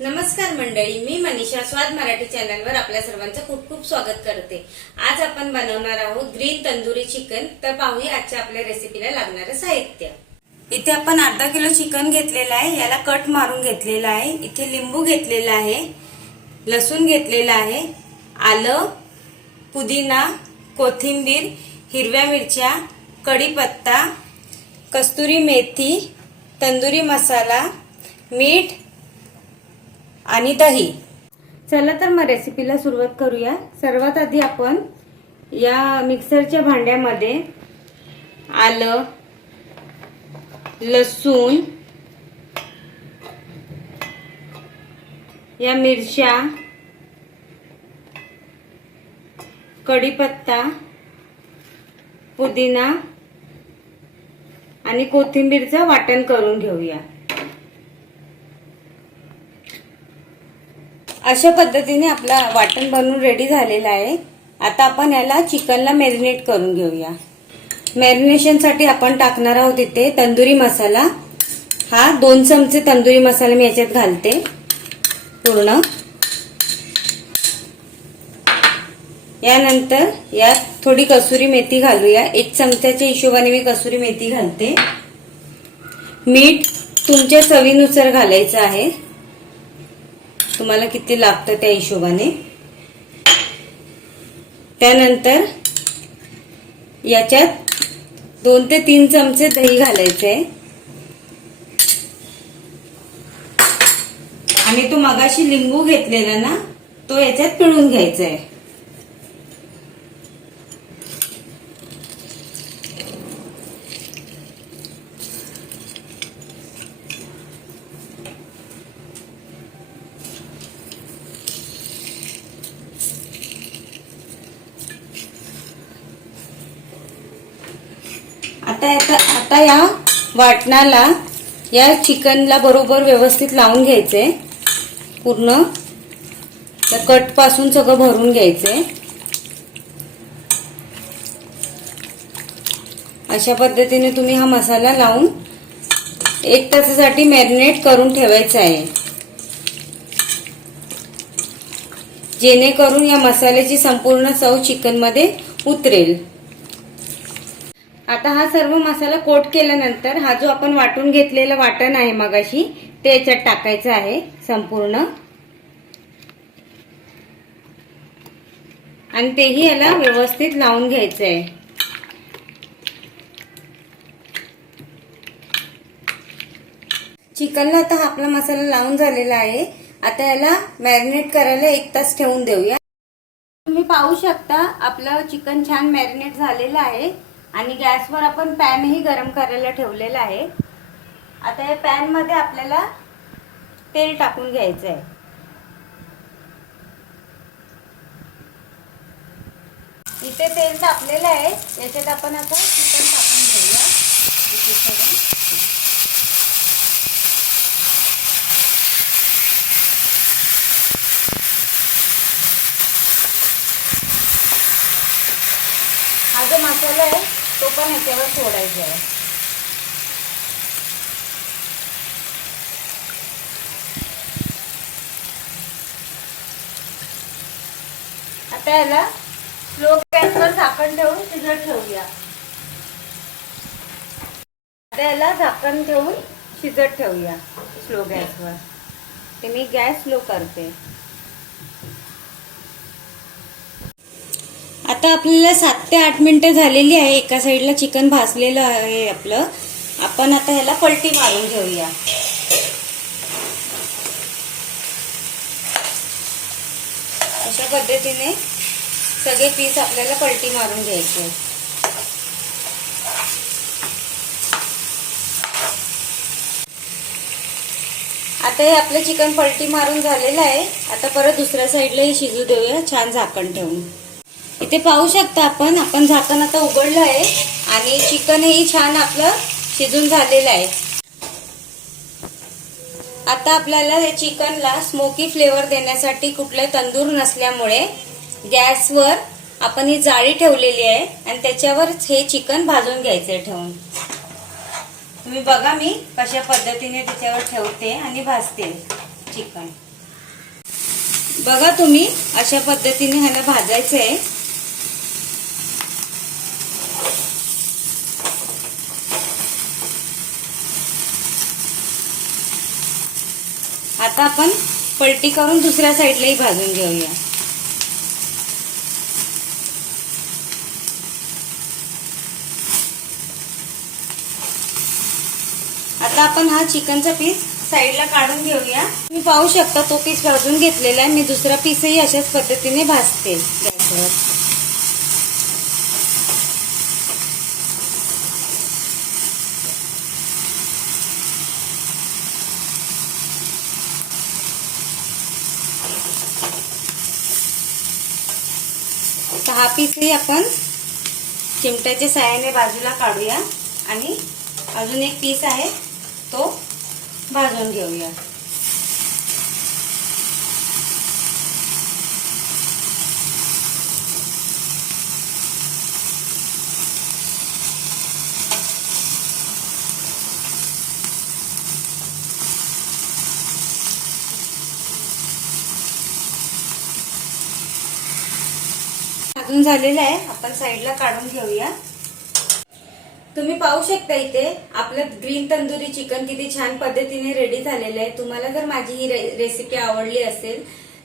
नमस्कार मंडळी, मी मनीषा स्वाद मराठी चॅनलवर आपल्या सर्वांचं खूप खूप स्वागत करते। आज आपण बनवणार आहोत ग्रीन तंदुरी चिकन। तर पाहूया आजच्या आपल्या रेसिपीला लागणारे साहित्य। इथे आपण अर्धा किलो चिकन घेतलेला आहे, याला कट मारून घेतलेला आहे। इथे लिंबू घेतलेला आहे, लसूण घेतलेला आहे, आलं, पुदिना, कोथिंबीर, हिरव्या मिरच्या, कढीपत्ता, कस्तुरी मेथी, तंदुरी मसाला, मीठ आणि दही। चला तर मग रेसिपीला सुरुवात करूया। सर्वात आधी आपण या मिक्सरच्या भांड्यामध्ये आलं, लसूण, या मिरच्या, कढीपत्ता, पुदिना आणि कोथिंबीरचं वाटण करून घेऊया। अशा पद्धतीने आपला वाटण बनवून रेडी झालेला आहे। आता आपण याला चिकनला मॅरिनेट करून घेऊया। मॅरिनेशनसाठी आपण टाकणार आहोत इथे तंदुरी मसाला। हा 2 चमचे तंदुरी मसाला मी याच्यात घालते पूर्ण। यानंतर यात थोडी कसुरी मेथी घालूया। 1 चमच्याच्या हिशोबाने मी कसुरी मेथी घालते। मीठ तुमच्या चवीनुसार घालायचं आहे, तुम्हाला किती लागतं त्या हिशोबाने। त्यानंतर याच्यात 2 ते 3 चमचे दही घालायचे आणि तो मगाशी लिंबू घेतलेला ना, तो याच्यात पिळून घ्यायचा आहे। आता या वाटणाला या चिकनला बरोबर व्यवस्थित लावून घ्यायचंय। पूर्ण कट पासून सगळं भरून घ्यायचंय। अशा पद्धतीने तुम्ही हा मसाला लावून 1 तासासाठी मॅरिनेट करून ठेवायचा आहे, जेणेकरून या मसाल्याची संपूर्ण चव चिकन मध्ये उतरेल। आता हा सर्व मसाला कोट केल्यानंतर हा जो आपण वाटून घेतलेला वाटण आहे मगाशी, ते याच्यात टाकायचं आहे संपूर्ण आणि तेही याला व्यवस्थित लावून घ्यायचं आहे। चिकनला आता हा आपला मसाला लावून झालेला आहे। आता याला मॅरिनेट करायला 1 तास ठेवून देऊया। तुम्ही पाहू शकता आपलं चिकन छान मॅरिनेट झालेलं आहे आणि गॅसवर आपण पॅनही गरम करायला ठेवलेला आहे। आता या पॅन मध्ये आपल्याला तेल टाकून घ्यायचं आहे। इथे तेल तापलेलं आहे, याच्यात आपण आता चिकन टाकून घेऊया। हा जो मसाला आहे तो पण याच्यावर सोडायचा आहे। आता याला स्लो गॅसवर झाकण ठेवून शिजत ठेवूया। आता याला झाकण ठेवून शिजत ठेवूया स्लो गॅसवर। ते मी गॅस स्लो करते। आता आपल्याला 7 ते 8 मिनिटं झालेली आहे। एका साईडला चिकन भाजलेलं आहे आपलं। आपण आता ह्याला पलटी मारून घेऊया। अशा पद्धतीने सगळे पीस आपल्याला पलटी मारून घ्यायचे। आता हे आपलं चिकन पलटी मारून झालेलं आहे। आता परत दुसऱ्या साईडलाही शिजू देऊया छान झाकण ठेवून। इथे पाहू शकता आपण झाकण आता उघडलं आहे आणि चिकनही छान आपलं शिजून झालेलं आहे। आता आपल्याला या चिकनला स्मोकी फ्लेवर देण्यासाठी कुठले तंदूर नसल्यामुळे गॅसवर आपण ही जाळी ठेवलेली आहे आणि त्याच्यावर हे चिकन भाजून घ्यायचे ठेवून। तुम्ही बघा मी कशा पद्धतीने त्याच्यावर ठेवते आणि भाजते चिकन। बघा तुम्ही अशा पद्धतीने ह्याला भाजायचं आहे. आता आपण पलटी करून दुसऱ्या साईडलाही भाजून घेऊया. आता आपण हा चिकनचा पीस साईडला काढून घेऊया. तुम्ही पाहू शकता तो पीस भाजून घेतलेला आहे. मी दुसरा पीसही अशाच पद्धतीने भाजते गॅसवर. तर हा पीसही आपण चिमट्याच्या साहाय्याने बाजूला काढूया आणि अजून एक पीस आहे तो भाजून घेऊया. भाजून झालेलं आहे, आपण साईडला काढून घेऊया. तुम्ही पाहू शकता इथे आपलं ग्रीन तंदुरी चिकन किती छान पद्धतीने रेडी झालेलं आहे. तुम्हाला जर माझी ही रेसिपी आवडली असेल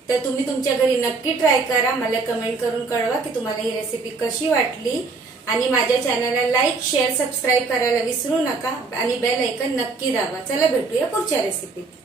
तर तुम्ही तुमच्या घरी नक्की ट्राय करा. मला कमेंट करून कळवा की तुम्हाला ही रेसिपी कशी वाटली. आणि माझ्या चॅनलला लाईक, शेअर, सबस्क्राईब करायला विसरू नका आणि बेल आयकॉन नक्की दाबा. चला भेटूया पुढच्या रेसिपीत.